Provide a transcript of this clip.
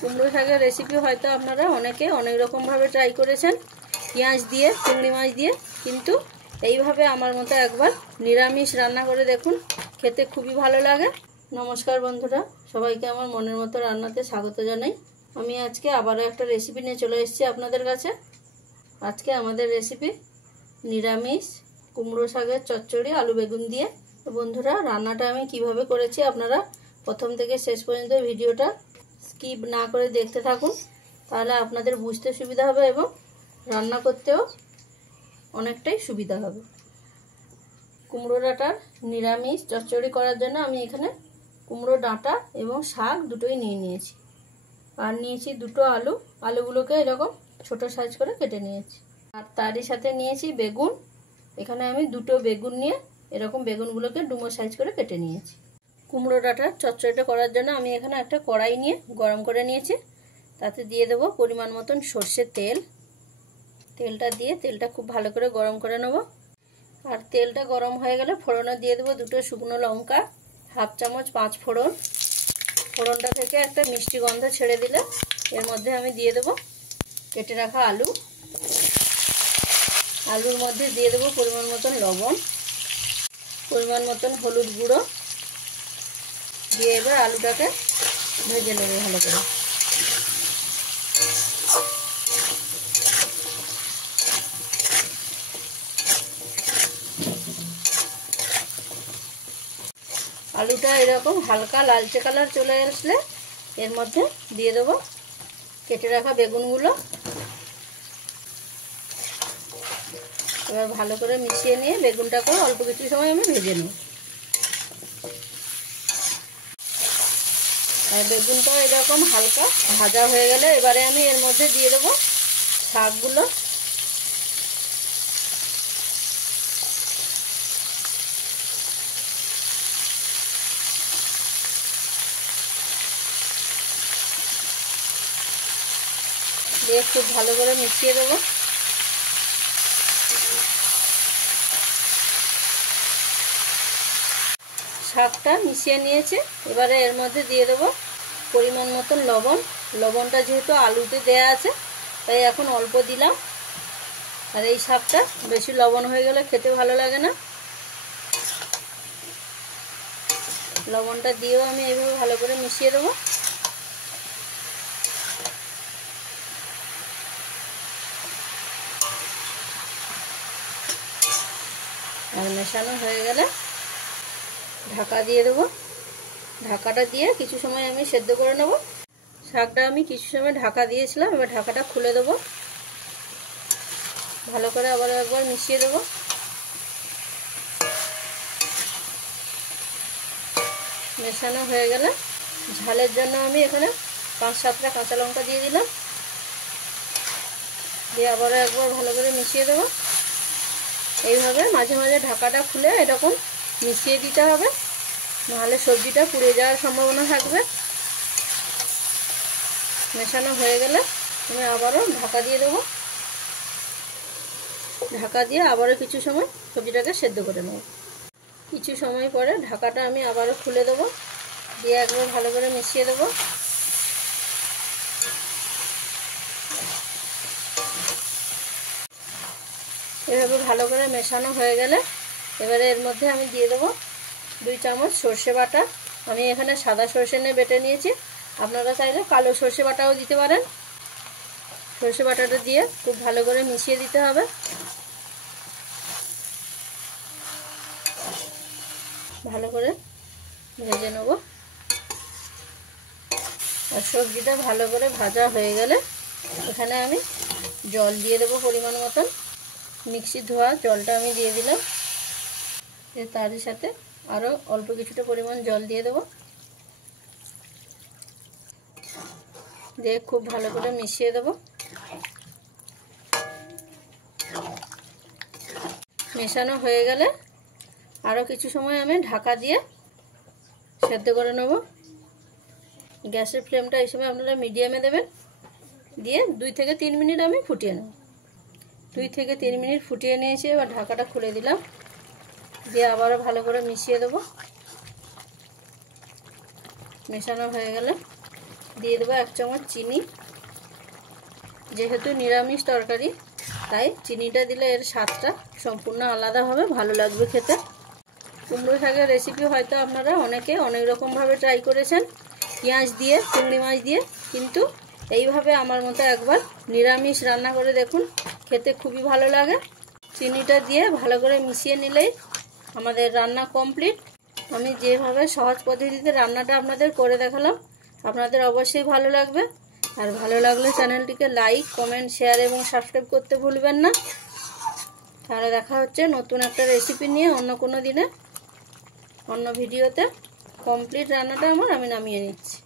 কুমড়ো শাকের রেসিপি হয়তো আপনারা অনেকে অনেক রকমভাবে ট্রাই করেছেন, পেঁয়াজ দিয়ে, চিংড়ি মাছ দিয়ে, কিন্তু এইভাবে আমার মতো একবার নিরামিষ রান্না করে দেখুন, খেতে খুবই ভালো লাগে। নমস্কার বন্ধুরা, সবাইকে আমার মনের মতো রান্নাতে স্বাগত জানাই। আমি আজকে আবারও একটা রেসিপি নিয়ে চলে এসেছি আপনাদের কাছে। আজকে আমাদের রেসিপি নিরামিষ কুমড়ো শাকের চচ্চড়ি আলু বেগুন দিয়ে। তো বন্ধুরা, রান্নাটা আমি কিভাবে করেছি আপনারা প্রথম থেকে শেষ পর্যন্ত ভিডিওটা স্কিপ না করে দেখতে থাকুন, তাহলে আপনাদের বুঝতে সুবিধা হবে এবং রান্না করতেও অনেকটাই সুবিধা হবে। কুমড়ো ডাঁটার নিরামিষ চচ্চড়ি করার জন্য আমি এখানে কুমড়ো ডাঁটা এবং শাক দুটোই নিয়ে নিয়েছি, আর নিয়েছি দুটো আলু। আলুগুলোকে এরকম ছোট সাইজ করে কেটে নিয়েছি, আর তারই সাথে নিয়েছি বেগুন। এখানে আমি দুটো বেগুন নিয়ে এরকম বেগুনগুলোকে ডুমো সাইজ করে কেটে নিয়েছি। কুমড়ো ডাঁটার চচ্চড়িটা করার জন্য আমি এখানে একটা কড়াই নিয়ে গরম করে নিয়েছি। তাতে দিয়ে দেবো পরিমাণ মতন সর্ষের তেল। তেলটা দিয়ে তেলটা খুব ভালো করে গরম করে নেব। আর তেলটা গরম হয়ে গেলে ফোড়নে দিয়ে দেবো দুটো শুকনো লঙ্কা, হাফ চামচ 5 ফোড়ন। ফোড়নটা থেকে একটা মিষ্টি গন্ধ ছেড়ে দিলে এর মধ্যে আমি দিয়ে দেবো কেটে রাখা আলু। আলুর মধ্যে দিয়ে দেবো পরিমাণ মতন লবণ, পরিমাণ মতন হলুদ গুঁড়ো দিয়ে এবার আলুটাকে ভেজে নেব ভালো করে। আলুটা এরকম হালকা লালচে কালার চলে আসলে এর মধ্যে দিয়ে দেবো কেটে রাখা বেগুনগুলো। এবার ভালো করে মিশিয়ে নিয়ে বেগুনটাকে অল্প কিছু সময় আমি ভেজে নিই। আর বেগুনটা এরকম হালকা ভাজা হয়ে গেলে এবারে আমি এর মধ্যে দিয়ে দেবো শাকগুলো। দিয়ে খুব ভালো করে মিশিয়ে দেবো। শাকটা মিশিয়ে নিয়েছে, এবারে এর মধ্যে দিয়ে দেবো পরিমাণ মতন লবণ। লবণটা যেহেতু আলুতে দেয়া আছে তাই এখন অল্প দিলাম। আর এই শাকটা বেশি লবণ হয়ে গেলে খেতে ভালো লাগে না। লবণটা দিয়েও আমি এইভাবে ভালো করে মিশিয়ে দেবো। আর মেশানো হয়ে গেলে ঢাকা দিয়ে দেবো। ঢাকাটা দিয়ে কিছু সময় আমি সেদ্ধ করে নেব। শাকটা আমি কিছু সময় ঢাকা দিয়েছিলাম, এবার ঢাকাটা খুলে দেবো। ভালো করে আবার একবার মিশিয়ে দেবো। মেশানো হয়ে গেলে ঝালের জন্য আমি এখানে 5-7টা কাঁচা লঙ্কা দিয়ে দিলাম। দিয়ে আবারও একবার ভালো করে মিশিয়ে দেবো। এইভাবে মাঝে মাঝে ঢাকাটা খুলে এরকম মিশিয়ে দিতে হবে, নাহলে সবজিটা পুড়ে যাওয়ার সম্ভাবনা থাকবে। মেশানো হয়ে গেলে আমি আবারও ঢাকা দিয়ে দেবো। ঢাকা দিয়ে আবারও কিছু সময় সবজিটাকে সেদ্ধ করে নেব। কিছু সময় পরে ঢাকাটা আমি আবারও খুলে দেবো, দিয়ে একবার ভালো করে মিশিয়ে দেবো। এভাবে ভালো করে মেশানো হয়ে গেলে এবারে এর মধ্যে আমি দিয়ে দেবো 2 চামচ সর্ষে বাটা। আমি এখানে সাদা সর্ষে নিয়ে বেটে নিয়েছি, আপনারা চাইলে কালো সর্ষে বাটাও দিতে পারেন। সর্ষে বাটাটা দিয়ে খুব ভালো করে মিশিয়ে দিতে হবে। ভালো করে ভেজে নেব। আর সবজিটা ভালো করে ভাজা হয়ে গেলে এখানে আমি জল দিয়ে দেবো পরিমাণ মতন। মিক্সি ধোয়া জলটা আমি দিয়ে দিলাম। তারই সাথে আরও অল্প কিছুটা পরিমাণ জল দিয়ে দেবো। দিয়ে খুব ভালো করে মিশিয়ে দেবো। মেশানো হয়ে গেলে আরও কিছু সময় আমি ঢাকা দিয়ে সেদ্ধ করে নেব। গ্যাসের ফ্লেমটা এই সময় আপনারা মিডিয়ামে দেবেন। দিয়ে 2 থেকে 3 মিনিট আমি ফুটিয়ে নেব। 2 থেকে 3 মিনিট ফুটিয়ে নিয়েছি, এবার ঢাকাটা খুলে দিলাম। দিয়ে আবারও ভালো করে মিশিয়ে দেবো। মেশানো হয়ে গেলে দিয়ে দেবো 1 চামচ চিনি। যেহেতু নিরামিষ তরকারি তাই চিনিটা দিলে এর স্বাদটা সম্পূর্ণ আলাদা হবে, ভালো লাগবে খেতে। কুমড়ো শাকের রেসিপি হয়তো আপনারা অনেকে অনেক রকমভাবে ট্রাই করেছেন, পেঁয়াজ দিয়ে, চিংড়ি মাছ দিয়ে, কিন্তু এইভাবে আমার মতো একবার নিরামিষ রান্না করে দেখুন, খেতে খুবই ভালো লাগে। চিনিটা দিয়ে ভালো করে মিশিয়ে নিলেই আমাদের রান্না কমপ্লিট। আমি যেভাবে সহজ পদ্ধতিতে রান্নাটা আপনাদের করে দেখালাম আপনাদের অবশ্যই ভালো লাগবে। আর ভালো লাগলে চ্যানেলটিকে লাইক, কমেন্ট, শেয়ার এবং সাবস্ক্রাইব করতে ভুলবেন না। তাহলে দেখা হচ্ছে নতুন একটা রেসিপি নিয়ে অন্য কোনো দিনে, অন্য ভিডিওতে। কমপ্লিট রান্নাটা আমি নামিয়ে নিচ্ছি।